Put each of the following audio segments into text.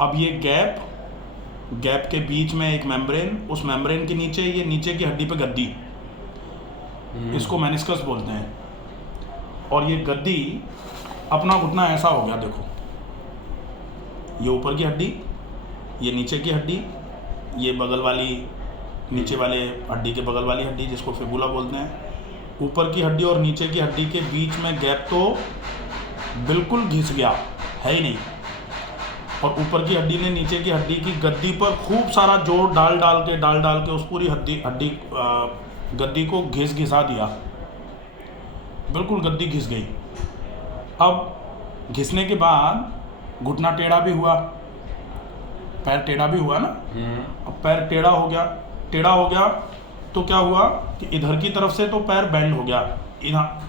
अब ये गैप के बीच में एक मेम्ब्रेन, उस मेम्ब्रेन के नीचे ये नीचे की हड्डी पे गद्दी, इसको मेनिस्कस बोलते हैं। और ये गद्दी अपना घुटना ऐसा हो गया, देखो ये ऊपर की हड्डी, ये नीचे की हड्डी, ये बगल वाली नीचे वाले हड्डी के बगल वाली हड्डी जिसको फिबुला बोलते हैं। ऊपर की हड्डी और नीचे की हड्डी के बीच में गैप तो बिल्कुल घिस गया, है ही नहीं। और ऊपर की हड्डी ने नीचे की हड्डी की गद्दी पर खूब सारा जोर डाल डाल के उस पूरी हड्डी गद्दी को घिसा दिया, बिल्कुल गद्दी घिस गई। अब घिसने के बाद घुटना टेढ़ा भी हुआ, पैर टेढ़ा भी हुआ ना। अब पैर टेढ़ा हो गया तो क्या हुआ कि इधर की तरफ से तो पैर बेंड हो गया,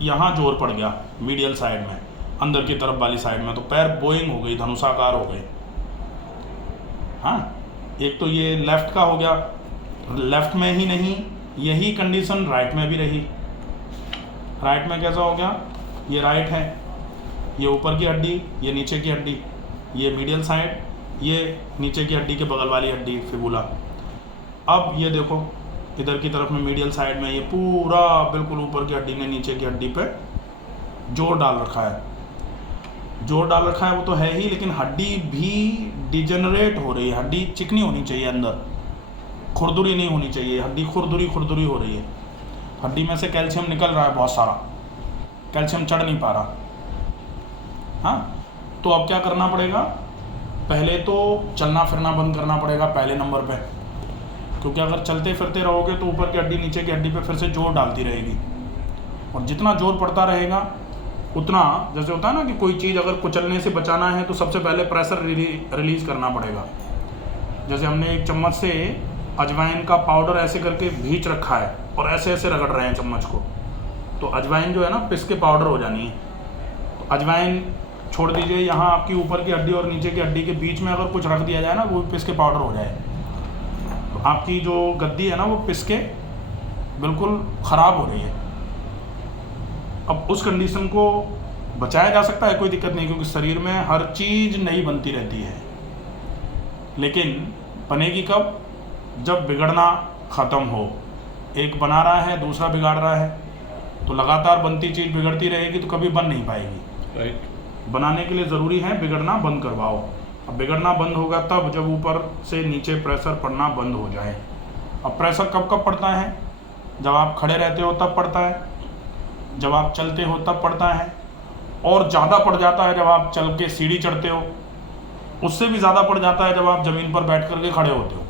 यहाँ जोर पड़ गया मीडियल साइड में, अंदर की तरफ वाली साइड में, तो पैर बोइंग हो गई, धनुषाकार हो गए। हाँ, एक तो ये लेफ्ट का हो गया, लेफ्ट में ही नहीं, यही कंडीशन राइट में भी रही। राइट में कैसा हो गया, ये राइट है, ये ऊपर की हड्डी, ये नीचे की हड्डी, ये मीडियल साइड, ये नीचे की हड्डी के बगल वाली हड्डी फिबुला। अब ये देखो इधर की तरफ में मीडियल साइड में ये पूरा बिल्कुल ऊपर की हड्डी ने नीचे की हड्डी पे जोर डाल रखा है। जोर डाल रखा है वो तो है ही, लेकिन हड्डी भी डिजेनरेट हो रही है। हड्डी चिकनी होनी चाहिए, अंदर खुरदुरी नहीं होनी चाहिए, हड्डी खुरदुरी हो रही है। हड्डी में से कैल्शियम निकल रहा है बहुत सारा, कैल्शियम चढ़ नहीं पा रहा। हाँ, तो अब क्या करना पड़ेगा, पहले तो चलना फिरना बंद करना पड़ेगा पहले नंबर पे, क्योंकि अगर चलते फिरते रहोगे तो ऊपर की हड्डी नीचे की हड्डी पे फिर से जोर डालती रहेगी, और जितना जोर पड़ता रहेगा उतना, जैसे होता है ना कि कोई चीज़ अगर कुचलने से बचाना है तो सबसे पहले प्रेशर रिलीज करना पड़ेगा। जैसे हमने एक चम्मच से अजवाइन का पाउडर ऐसे करके भींच रखा है और ऐसे ऐसे रगड़ रहे हैं चम्मच को, तो अजवाइन जो है ना पिस के पाउडर हो जानी है। तो अजवाइन छोड़ दीजिए, यहाँ आपकी ऊपर की हड्डी और नीचे की हड्डी के बीच में अगर कुछ रख दिया जाए ना, वो पिस के पाउडर हो जाए, तो आपकी जो गद्दी है ना वो पिस के बिल्कुल ख़राब हो रही है। अब उस कंडीशन को बचाया जा सकता है, कोई दिक्कत नहीं, क्योंकि शरीर में हर चीज़ नई बनती रहती है, लेकिन बनेगी कब, जब बिगड़ना ख़त्म हो। एक बना रहा है, दूसरा बिगाड़ रहा है, तो लगातार बनती चीज़ बिगड़ती रहेगी तो कभी बन नहीं पाएगी। राइट। बनाने के लिए ज़रूरी है बिगड़ना बंद करवाओ। अब बिगड़ना बंद होगा तब जब ऊपर से नीचे प्रेशर पड़ना बंद हो जाए। अब प्रेशर कब कब पड़ता है, जब आप खड़े रहते हो तब पड़ता है, जब आप चलते हो तब पड़ता है, और ज़्यादा पड़ जाता है जब आप चल के सीढ़ी चढ़ते हो, उससे भी ज़्यादा पड़ जाता है जब आप ज़मीन पर बैठ करके खड़े होते हो।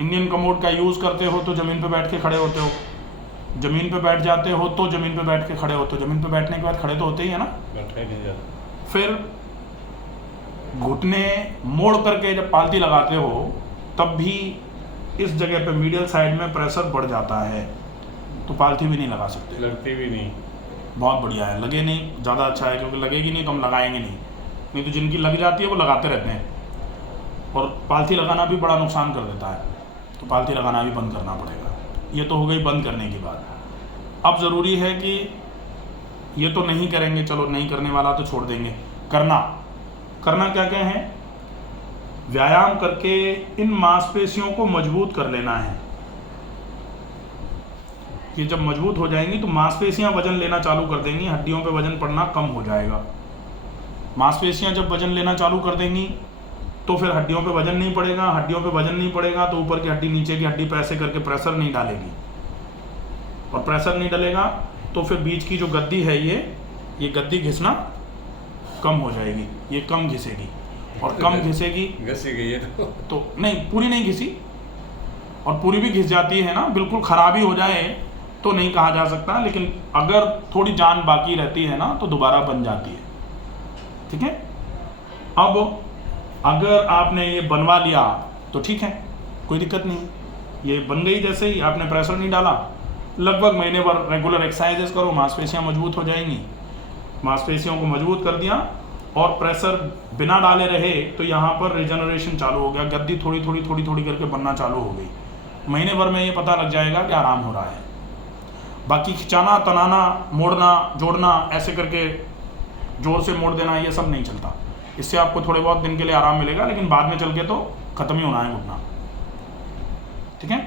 इंडियन कमोड का यूज़ करते हो तो ज़मीन पर बैठ के खड़े होते हो, ज़मीन पे बैठ जाते हो तो ज़मीन पे बैठ के खड़े होते हो, ज़मीन पे बैठने के बाद खड़े तो होते ही है ना। फिर घुटने मोड़ करके जब पालती लगाते हो तब भी इस जगह पे मीडियल साइड में प्रेशर बढ़ जाता है, तो पालती भी नहीं लगा सकते। लगती भी नहीं। बहुत बढ़िया है, लगे नहीं ज़्यादा अच्छा है, क्योंकि लगेगी नहीं तो हम लगाएंगे नहीं तो जिनकी लग जाती है वो लगाते रहते हैं, और पालती लगाना भी बड़ा नुकसान कर देता है, तो पालती लगाना भी बंद करना पड़ेगा। ये तो हो गई बंद करने की बात। अब ज़रूरी है कि ये तो नहीं करेंगे, चलो नहीं करने वाला तो छोड़ देंगे, करना क्या क्या है, व्यायाम करके इन मांसपेशियों को मजबूत कर लेना है। ये जब मजबूत हो जाएंगी तो मांसपेशियां वजन लेना चालू कर देंगी, हड्डियों पे वजन पड़ना कम हो जाएगा। मांसपेशियां जब वजन लेना चालू कर देंगी तो फिर हड्डियों पे वजन नहीं पड़ेगा, हड्डियों पे वजन नहीं पड़ेगा तो ऊपर की हड्डी नीचे की हड्डी पे ऐसे करके प्रेशर नहीं डालेगी, और प्रेशर नहीं डालेगा तो फिर बीच की जो गद्दी है ये गद्दी घिसना कम हो जाएगी, ये कम घिसेगी, और कम घिसेगी, घिसी गई है तो नहीं पूरी नहीं घिसी, और पूरी भी घिस जाती है ना, बिल्कुल खराबी हो जाए तो नहीं कहा जा सकता, लेकिन अगर थोड़ी जान बाकी रहती है ना तो दोबारा बन जाती है। ठीक है, अब अगर आपने ये बनवा लिया तो ठीक है, कोई दिक्कत नहीं, ये बन गई, जैसे ही आपने प्रेशर नहीं डाला, लगभग महीने भर रेगुलर एक्सरसाइजेस करो, मांसपेशियां मजबूत हो जाएंगी। मांसपेशियों को मजबूत कर दिया और प्रेशर बिना डाले रहे तो यहाँ पर रिजनरेशन चालू हो गया, गद्दी थोड़ी थोड़ी करके बनना चालू हो गई। महीने भर में ये पता लग जाएगा कि आराम हो रहा है। बाकी खिंचाना, तनाना, मोड़ना, जोड़ना, ऐसे करके जोर से मोड़ देना, ये सब नहीं चलता। इससे आपको थोड़े बहुत दिन के लिए आराम मिलेगा, लेकिन बाद में चल के तो ख़त्म ही होना है घुटना। ठीक है,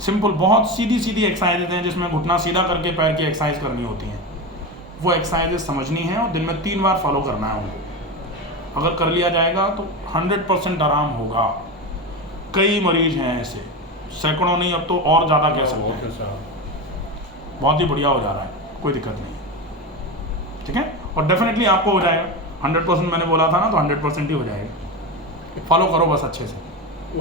सिंपल, बहुत सीधी सीधी एक्सरसाइजेज हैं जिसमें घुटना सीधा करके पैर की एक्सरसाइज करनी होती हैं। वो एक्सरसाइजेज समझनी है और दिन में 3 बार फॉलो करना है उनको। अगर कर लिया जाएगा तो 100% आराम होगा। कई मरीज हैं ऐसे, सैकड़ों नहीं, अब तो और ज़्यादा कह सकते हैं। बहुत ही बढ़िया हो जा रहा है, कोई दिक्कत नहीं है। ठीक है, और डेफिनेटली आपको हो जाएगा। 100% मैंने बोला था ना, तो 100% ही हो जाएगा। फॉलो करो बस अच्छे से।